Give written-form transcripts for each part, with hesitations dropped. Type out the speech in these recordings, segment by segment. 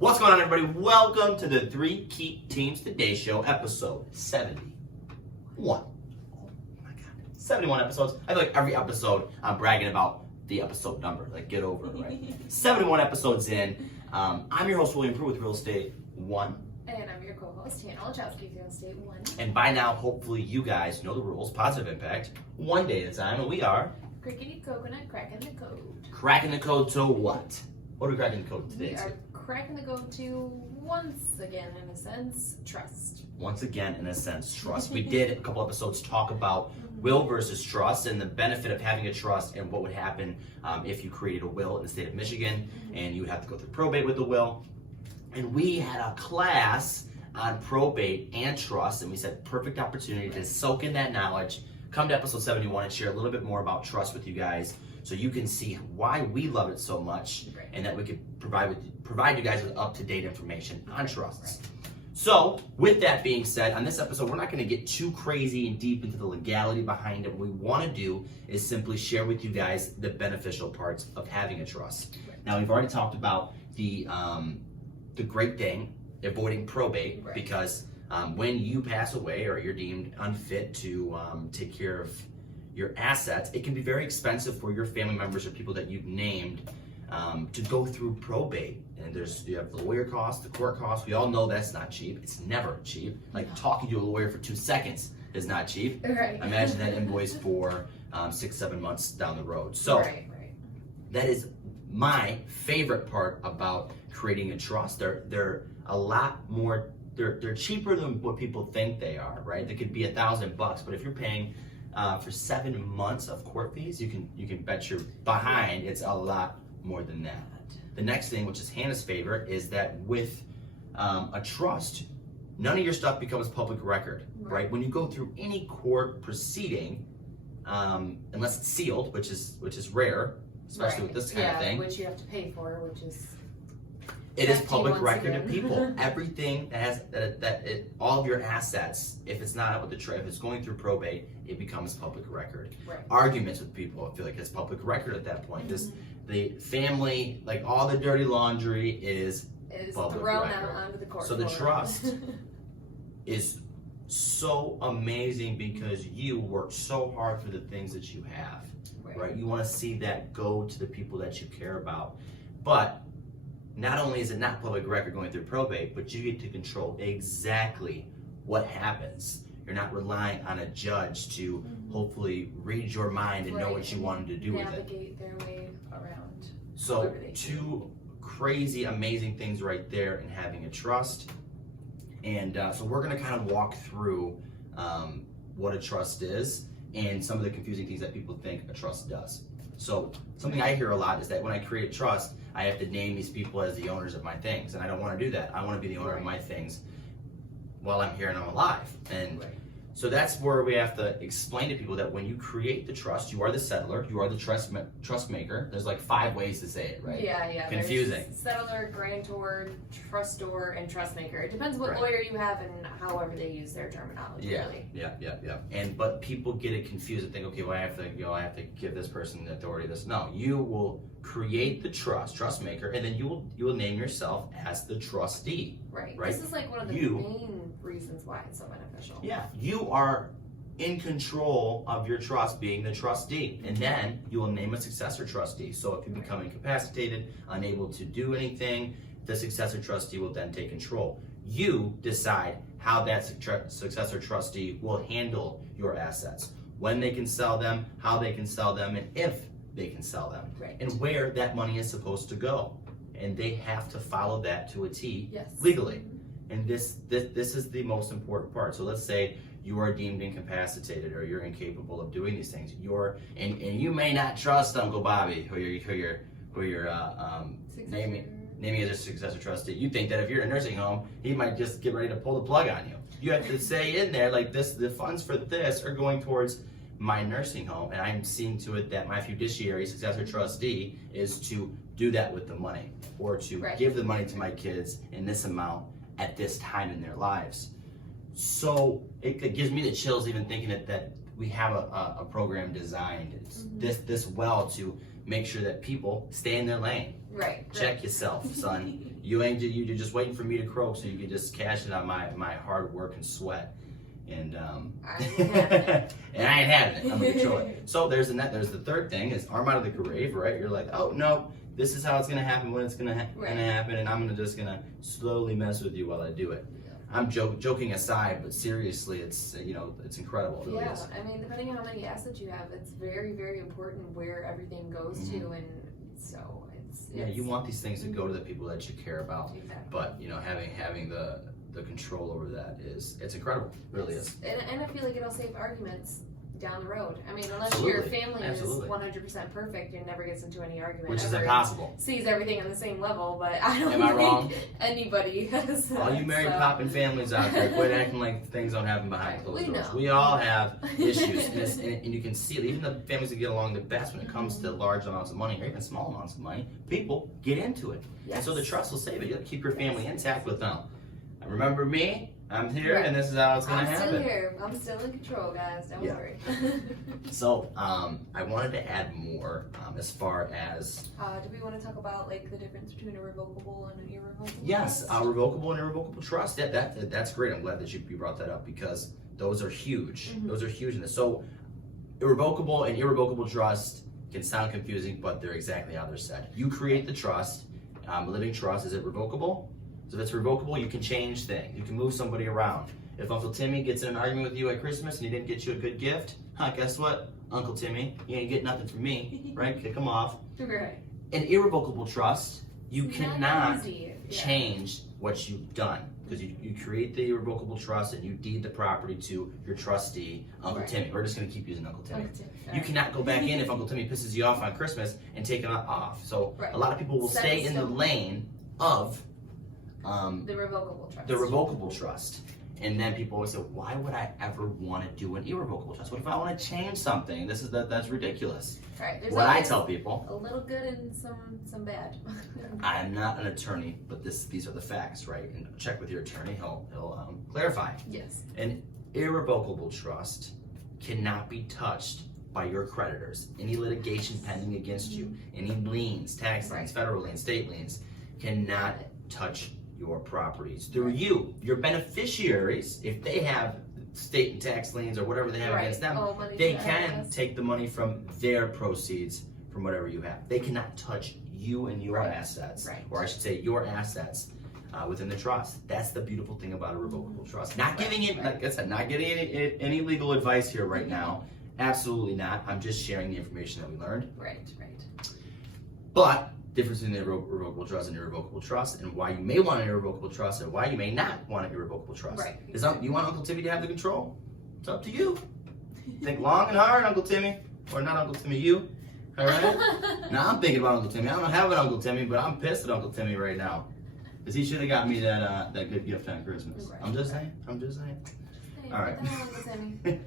What's going on, everybody? Welcome to the Three Key Teams Today Show, episode 71. Oh my God, 71 episodes. I feel like every episode I'm bragging about the episode number. Like, get over it, right? 71 episodes in. I'm your host, William Prue with Real Estate One. And I'm your co-host, Hannah Lachowski with Real Estate One. And by now, hopefully, you guys know the rules. Positive impact, one day at a time. And we are Crickety coconut cracking the code. cracking the code to what? What are we cracking the code today? We are cracking the code to, once again, in a sense, trust. Once again, in a sense, trust. We did a couple episodes talk about will versus trust and the benefit of having a trust and what would happen if you created a will in the state of Michigan and you would have to go through probate with the will. And we had a class on probate and trust, and we said perfect opportunity to soak in that knowledge, come to episode 71 and share a little bit more about trust with you guys so you can see why we love it so much and that we could provide you guys with up-to-date information on trusts. So, with that being said, on this episode, we're not going to get too crazy and deep into the legality behind it. What we want to do is simply share with you guys the beneficial parts of having a trust. Now, we've already talked about the great thing, avoiding probate, because when you pass away or you're deemed unfit to take care of your assets, it can be very expensive for your family members or people that you've named to go through probate. And you have the lawyer costs, the court costs. We all know that's not cheap. It's never cheap. Like talking to a lawyer for 2 seconds is not cheap. Right. Imagine that invoice for 6-7 months down the road. So that is my favorite part about creating a trust. They're a lot more. They're cheaper than what people think they are. Right? They could be $1,000, but if you're paying for 7 months of court fees, you can bet you're behind. It's a lot more than that. The next thing, which is Hannah's favorite, is that with a trust, none of your stuff becomes public record, right? When you go through any court proceeding, unless it's sealed, which is rare, especially with this kind of thing. Which you have to pay for, which is it is public record to people. Everything that has all of your assets, if it's not with if it's going through probate, it becomes public record. Arguments with people, I feel like it's public record at that point. The family, like all the dirty laundry is public thrown record. out onto the court. So the trust is so amazing because you work so hard for the things that you have, right? You want to see that go to the people that you care about. But not only is it not public record going through probate, but you get to control exactly what happens. You're not relying on a judge to hopefully read your mind and know what you wanted to do with it. Navigate their way around. So two crazy, amazing things right there in having a trust. And so we're going to kind of walk through what a trust is and some of the confusing things that people think a trust does. So something I hear a lot is that when I create a trust, I have to name these people as the owners of my things. And I don't want to do that. I want to be the owner of my things while I'm here and I'm alive. And so that's where we have to explain to people that when you create the trust, you are the settler, you are the trust maker. There's like 5 ways to say it, right? Yeah. Confusing. There's settler, grantor, trustor, and trust maker. It depends what lawyer you have and however they use their terminology. Really. Yeah. But people get it confused and think, okay, well, I have to give this person the authority. No, you will create the trust maker, and then you will name yourself as the trustee. Right. This is like one of the main reasons why it's so beneficial. Yeah. You are in control of your trust, being the trustee, and then you will name a successor trustee. So if you become incapacitated, unable to do anything, the successor trustee will then take control. You decide how that successor trustee will handle your assets, when they can sell them, how they can sell them, and if they can sell them, and where that money is supposed to go. And they have to follow that to a T legally. And this is the most important part. So let's say you are deemed incapacitated or you're incapable of doing these things. And you may not trust Uncle Bobby, who you're naming as a successor trustee. You think that if you're in a nursing home, he might just get ready to pull the plug on you. You have to say in there, like, the funds for this are going towards my nursing home, and I'm seeing to it that my fiduciary successor trustee is to do that with the money, or to give the money to my kids in this amount at this time in their lives. So it gives me the chills even thinking that we have a program designed this well to make sure that people stay in their lane. Right. Check yourself, son. You're just waiting for me to croak so you can just cash in on my hard work and sweat. And I ain't having it. and I ain't having it. I'm gonna control it. So there's the third thing is arm out of the grave, right? You're like, oh no, this is how it's gonna happen when it's gonna happen, and I'm just gonna slowly mess with you while I do it. I'm joking aside, but seriously, it's it's incredible. It really is. I mean, depending on how many assets you have, it's very, very important where everything goes to, and so it's you want these things to go to the people that you care about. Exactly. But having the control over that it's incredible. It really is. And I feel like it'll save arguments down the road. I mean, unless Absolutely. your family Absolutely. is 100% perfect and never gets into any argument, Which is ever impossible. sees everything on the same level, but I don't Am I think wrong? anybody has that. All you married popping families out there, quit acting like things don't happen behind closed doors. know. We all have issues, and you can see it. Even the families that get along the best when it comes to large amounts of money or even small amounts of money, people get into it. Yes. And so the trust will save it. You'll keep your family intact with them. Remember me? I'm here, and this is how it's going to happen. I'm still here. I'm still in control, guys. Don't worry. So, I wanted to add more as far as... do we want to talk about like the difference between a revocable and an irrevocable? Yes, trust? revocable and irrevocable trust. That's great. I'm glad that you brought that up because those are huge. Those are huge in this. So, irrevocable and irrevocable trust can sound confusing, but they're exactly how they're said. You create the trust. Living trust, is it revocable? So if it's revocable, you can change things. You can move somebody around. If Uncle Timmy gets in an argument with you at Christmas and he didn't get you a good gift, guess what? Uncle Timmy, you ain't get nothing from me, right? Kick him off. Right. An irrevocable trust, you It's cannot not easy. change what you've done. Because you create the irrevocable trust and you deed the property to your trustee, Uncle Timmy. We're just going to keep using Uncle Timmy. You cannot go back in if Uncle Timmy pisses you off on Christmas and take it off. So a lot of people will stay in the lane of the revocable trust. The revocable trust. And then people always say, why would I ever want to do an irrevocable trust? What if I want to change something? That's ridiculous. Right. There's What I tell people, a little good and some bad. I'm not an attorney, but these are the facts, right? And check with your attorney; he'll clarify. Yes. An irrevocable trust cannot be touched by your creditors. Any litigation pending against you, any liens, tax liens, federal liens, state liens, cannot touch your properties. Through you, your beneficiaries, if they have state and tax liens or whatever they have against them, they can take the money from their proceeds from whatever you have. They cannot touch you and your assets, or I should say your assets within the trust. That's the beautiful thing about a revocable trust. Not giving it, like I said, not getting any legal advice here right now. Absolutely not. I'm just sharing the information that we learned. Right. But difference between the revocable trust and irrevocable trust, and why you may want an irrevocable trust and why you may not want an irrevocable trust. Right. You want Uncle Timmy to have the control? It's up to you. Think long and hard, Uncle Timmy. Or not Uncle Timmy, you. All right? Now I'm thinking about Uncle Timmy. I don't have an Uncle Timmy, but I'm pissed at Uncle Timmy right now. Because he should have got me that good gift on Christmas. Right. I'm just saying. Hey, All right. Uncle Timmy.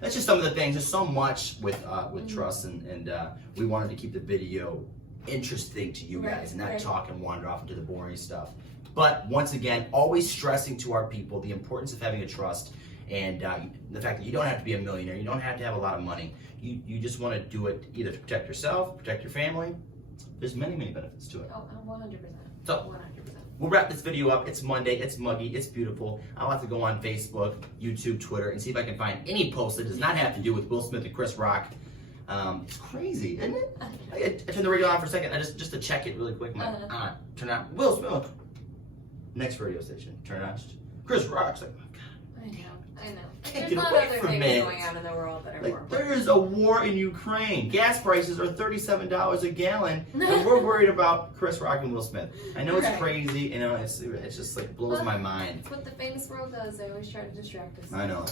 That's just some of the things. There's so much with trust, and we wanted to keep the video interesting to you guys and not talk and wander off into the boring stuff. But once again, always stressing to our people the importance of having a trust and the fact that you don't have to be a millionaire, you don't have to have a lot of money. You just want to do it either to protect yourself, protect your family. There's many benefits to it. Oh, 100%. So 100%. we'll wrap this video up. It's Monday, it's muggy, it's beautiful. I'll have to go on Facebook, YouTube, Twitter, and see if I can find any post that does not have to do with Will Smith and Chris Rock. It's crazy, isn't it? I turned the radio on for a second, just to check it really quick. I'm like, turn on Will Smith. Next radio station, turn on Chris Rock's like, oh my God. I know. Can't There's get not away other from things it. going on in the world that are Like, more important. there's a war in Ukraine. Gas prices are $37 a gallon, and we're worried about Chris Rock and Will Smith. I know it's crazy, you know, it's just like blows my mind. That's what the famous world does. They always try to distract us. I know.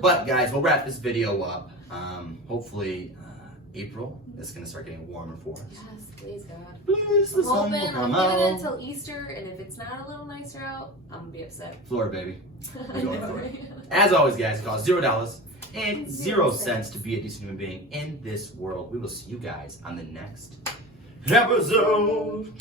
But guys, we'll wrap this video up. Hopefully, April is going to start getting warmer for us. Yes, please, God. Please, the I'm sun will hoping come I'm giving it out. until Easter, and if it's not a little nicer out, I'm gonna be upset. Florida, baby. We're going to Florida. As always, guys, it costs $0 and 0 cents to be a decent human being in this world. We will see you guys on the next episode.